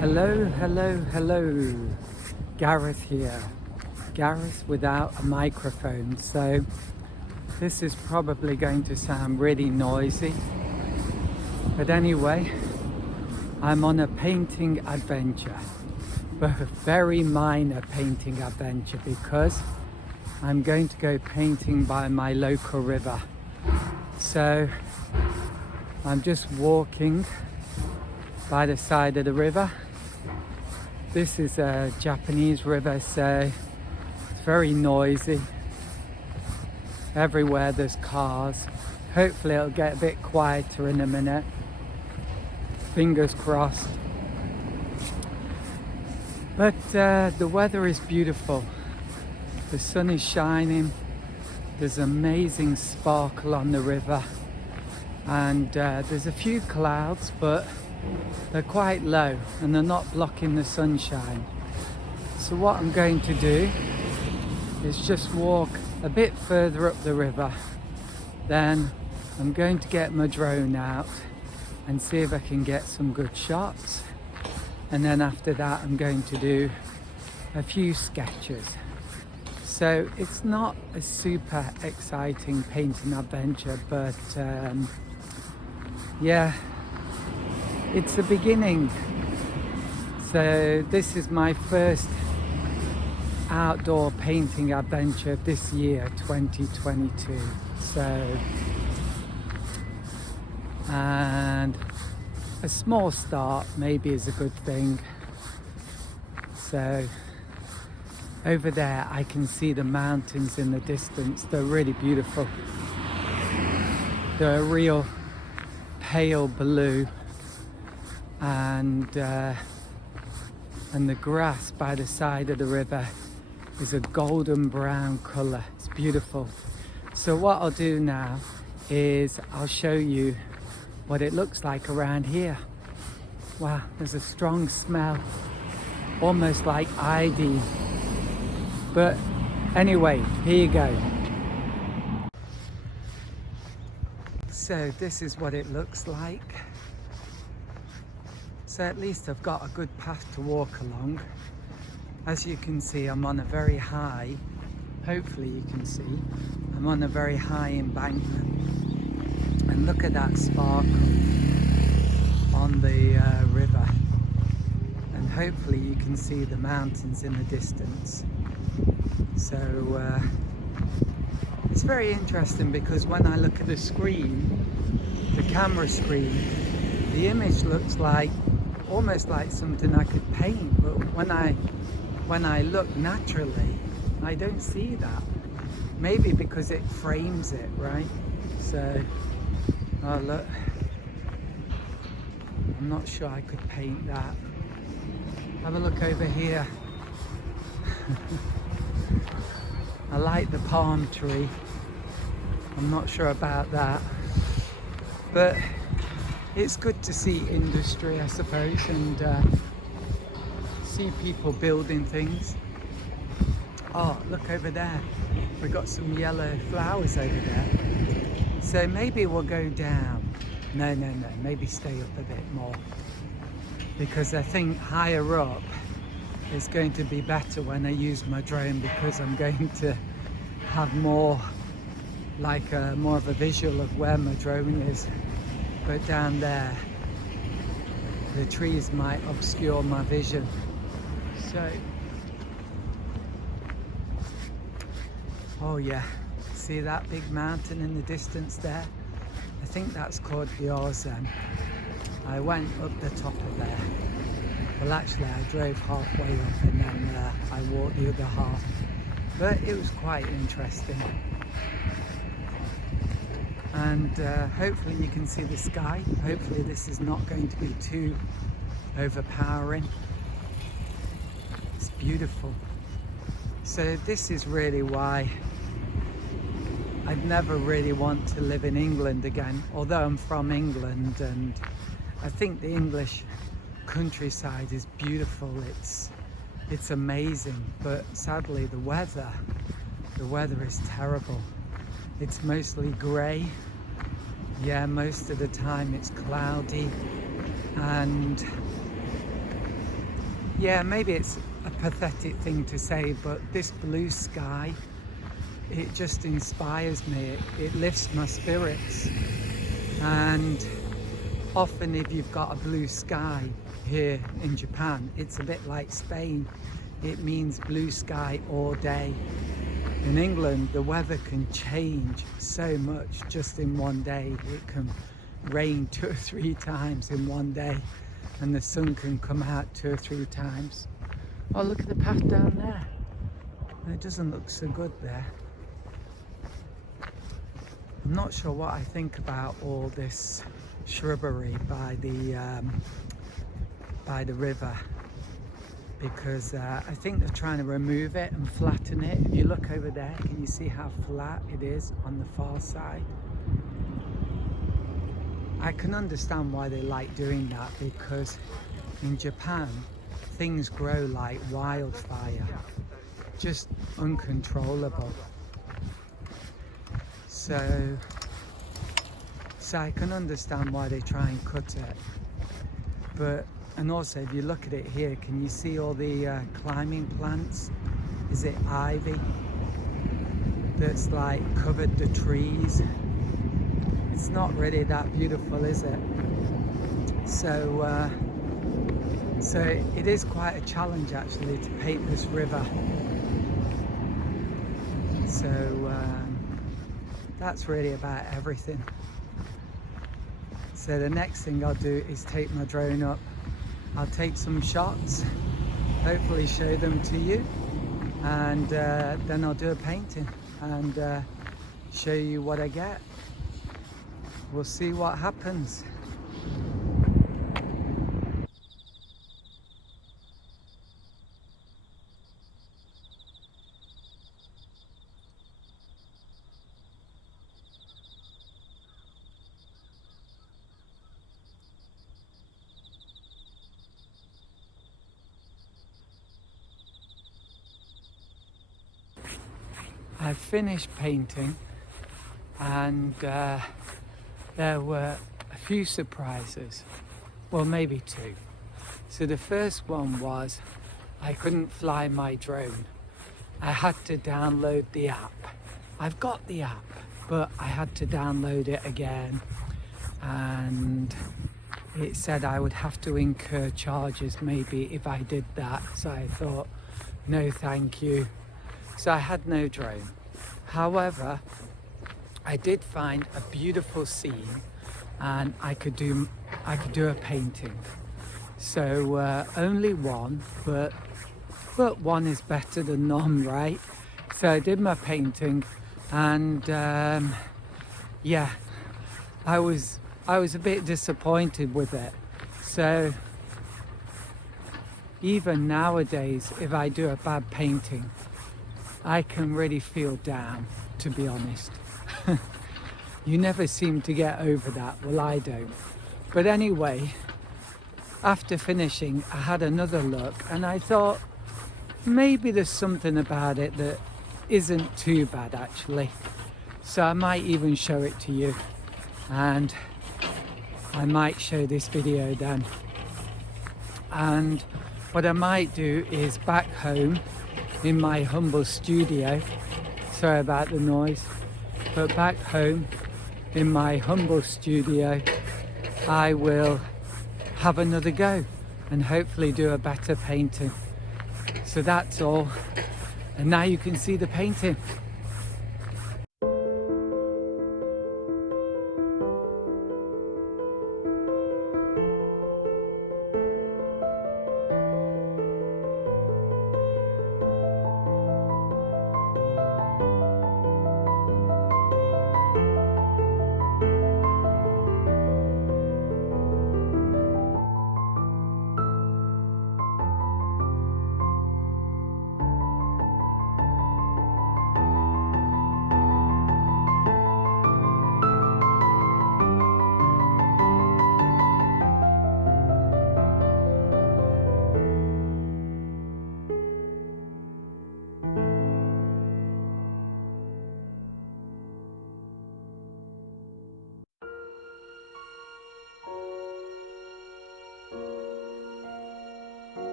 Hello, hello, hello. Gareth here. Gareth without a microphone. So this is probably going to sound really noisy. But anyway, I'm on a painting adventure. But a very minor painting adventure because I'm going to go painting by my local river. So I'm just walking by the side of the river. This is a Japanese river, so it's very noisy. Everywhere there's cars. Hopefully it'll get a bit quieter in a minute. Fingers crossed. But the weather is beautiful. The sun is shining. There's amazing sparkle on the river. And there's a few clouds, but they're quite low and they're not blocking the sunshine. So what I'm going to do is just walk a bit further up the river. Then I'm going to get my drone out and see if I can get some good shots. And then after that I'm going to do a few sketches. So it's not a super exciting painting adventure, but yeah, it's a beginning. So this is my first outdoor painting adventure this year, 2022. So, and a small start maybe is a good thing. So over there I can see the mountains in the distance. They're really beautiful. They're a real pale blue. And the grass by the side of the river is a golden brown colour. It's beautiful. So what I'll do now is I'll show you what it looks like around here. Wow, there's a strong smell, almost like iodine. But anyway, here you go. So this is what it looks like. So at least I've got a good path to walk along. As you can see, I'm on a very high, hopefully you can see, I'm on a very high embankment. And look at that sparkle on the river. And hopefully you can see the mountains in the distance. So it's very interesting because when I look at the screen, the camera screen, the image looks like almost like something I could paint, but when I look naturally, I don't see that. Maybe because it frames it, right? So, oh look, I'm not sure I could paint that. Have a look over here. I like the palm tree. I'm not sure about that, but it's good to see industry, I suppose, and see people building things. Oh, look over there. We've got some yellow flowers over there. So maybe we'll go down. No, maybe stay up a bit more. Because I think higher up is going to be better when I use my drone, because I'm going to have more, like more of a visual of where my drone is. But down there, the trees might obscure my vision. So, oh yeah, see that big mountain in the distance there? I think that's called Bjorzen. I went up the top of there. Well, actually I drove halfway up and then I walked the other half. But it was quite interesting. And hopefully you can see the sky. Hopefully this is not going to be too overpowering. It's beautiful. So this is really why I'd never really want to live in England again, although I'm from England, and I think the English countryside is beautiful. It's amazing, but sadly the weather is terrible. It's mostly grey. Yeah, most of the time it's cloudy, and Yeah, maybe it's a pathetic thing to say, but this blue sky, it just inspires me. It lifts my spirits. And often if you've got a blue sky here in Japan, it's a bit like Spain. It means blue sky all day. In England, the weather can change so much just in one day. It can rain 2 or 3 times in one day, and the sun can come out 2 or 3 times. Oh, look at the path down there. It doesn't look so good there. I'm not sure what I think about all this shrubbery by the river, because I think they're trying to remove it and flatten it. If you look over there, can you see how flat it is on the far side? I can understand why they like doing that, because in Japan things grow like wildfire, just uncontrollable. So I can understand why they try and cut it. But, and also if you look at it here, can you see all the climbing plants? Is it ivy that's like covered the trees? It's not really that beautiful, is it? So it is quite a challenge actually to paint this river. So that's really about everything. So the next thing I'll do is take my drone up. I'll take some shots, hopefully show them to you, and then I'll do a painting and show you what I get. We'll see what happens. I finished painting, and there were a few surprises, well maybe 2. So the first one was I couldn't fly my drone. I had to download the app. I've got the app, but I had to download it again, and it said I would have to incur charges maybe if I did that. So I thought, no thank you. So I had no drone. However, I did find a beautiful scene, and I could do a painting. So only one, but one is better than none, right? So I did my painting, and yeah, I was a bit disappointed with it. So even nowadays, if I do a bad painting, I can really feel down, to be honest. You never seem to get over that. Well, I don't. But anyway, after finishing, I had another look, and I thought maybe there's something about it that isn't too bad actually. So I might even show it to you, and I might show this video then. And what I might do is back home in my humble studio, sorry about the noise, but back home in my humble studio I will have another go and hopefully do a better painting. So that's all, and now you can see the painting.